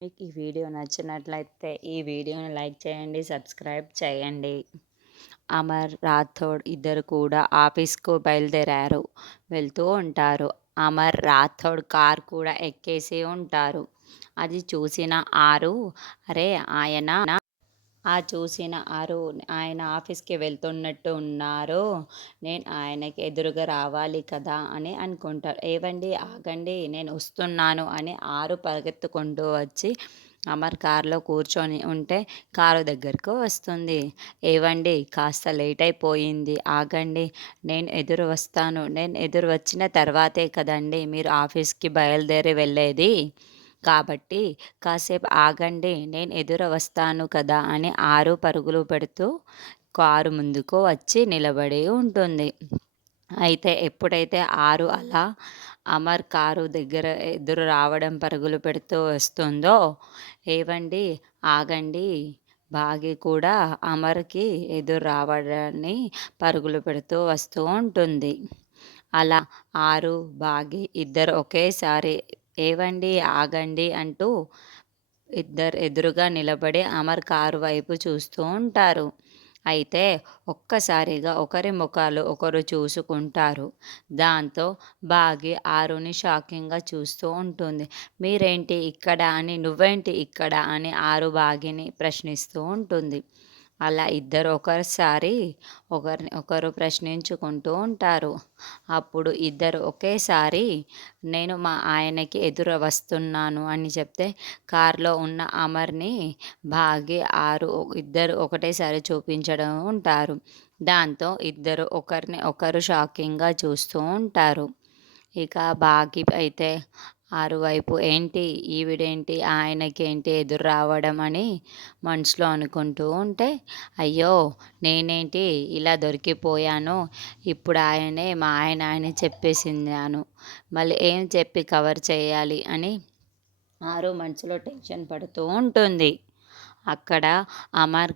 మీకు ఈ వీడియో నచ్చినట్లయితే ఈ వీడియోని లైక్ చేయండి, సబ్స్క్రైబ్ చేయండి. అమర్, రాథోడ్ ఇద్దరు కూడా ఆఫీస్‌కు బయలుదేరారు. వెళ్తూ ఉంటారు. అమర్, రాథోడ్ కార్ కూడా ఎక్కేసి ఉంటారు. అది చూసిన ఆరు, అరే! చూసిన ఆరు ఆయన ఆఫీస్‌కి వెళ్తున్నట్టు ఉన్నారు. నేను ఆయనకి ఎదురుగా రావాలి కదా అని అనుకుంటారు. ఏవండీ ఆగండి, నేను వస్తున్నాను అని ఆరు పరిగెత్తుకుంటూ వచ్చి అమర్ కారులో కూర్చొని ఉంటే కారు దగ్గరకు వస్తుంది. ఏవండీ కాస్త లేట్ అయిపోయింది, ఆగండి, నేను ఎదురు వస్తాను. నేను ఎదురు వచ్చిన తర్వాతే కదండీ మీరు ఆఫీస్‌కి బయలుదేరి వెళ్ళేది. కాబట్టి కాసేపు ఆగండి, నేను ఎదురు వస్తాను కదా అని ఆరు పరుగులు పెడుతూ కారు ముందుకు వచ్చి నిలబడి ఉంటుంది. అయితే ఎప్పుడైతే ఆరు అలా అమర్ కారు దగ్గర ఎదురు రావడం పరుగులు పెడుతూ వస్తుందో, ఏవండి ఆగండి, బాగి కూడా అమర్‌కి ఎదురు రావడాన్ని పరుగులు పెడుతూ వస్తూ ఉంటుంది. అలా ఆరు, బాగి ఇద్దరు ఒకేసారి ఏవండీ ఆగండి అంటూ ఇద్దరు ఎదురుగా నిలబడి అమర్ కారు వైపు చూస్తూ ఉంటారు. అయితే ఒక్కసారిగా ఒకరి ముఖాలు ఒకరు చూసుకుంటారు. దాంతో బాగి ఆరుని షాకింగ్‌గా చూస్తూ ఉంటుంది. మీరేంటి ఇక్కడ అని, నువ్వేంటి ఇక్కడ అని ఆరు బాగిని ప్రశ్నిస్తూ ఉంటుంది. అలా ఇద్దరు ఒకసారి ఒకరిని ఒకరు ప్రశ్నించుకుంటూ ఉంటారు. అప్పుడు ఇద్దరు ఒకేసారి నేను మా ఆయనకి ఎదురు వస్తున్నాను అని చెప్తే కారులో ఉన్న అమర్‌ని బాగి ఆరు ఇద్దరు ఒకటేసారి చూపించడం ఉంటారు. దాంతో ఇద్దరు ఒకరిని ఒకరు షాకింగ్‌గా చూస్తూ ఉంటారు. ఇక బాగి అయితే ఆరు వైపు ఏంటి ఈవిడేంటి ఆయనకేంటి ఎదురు రావడం అని మనసులో అనుకుంటూ ఉంటే, అయ్యో! నేనేంటి ఇలా దొరికిపోయాను. ఇప్పుడు మా ఆయన అని చెప్పేసినాను. మళ్ళీ ఏం చెప్పి కవర్ చేయాలి అని ఆరు మనసులో టెన్షన్ పడుతూ ఉంటుంది. అక్కడ అమర్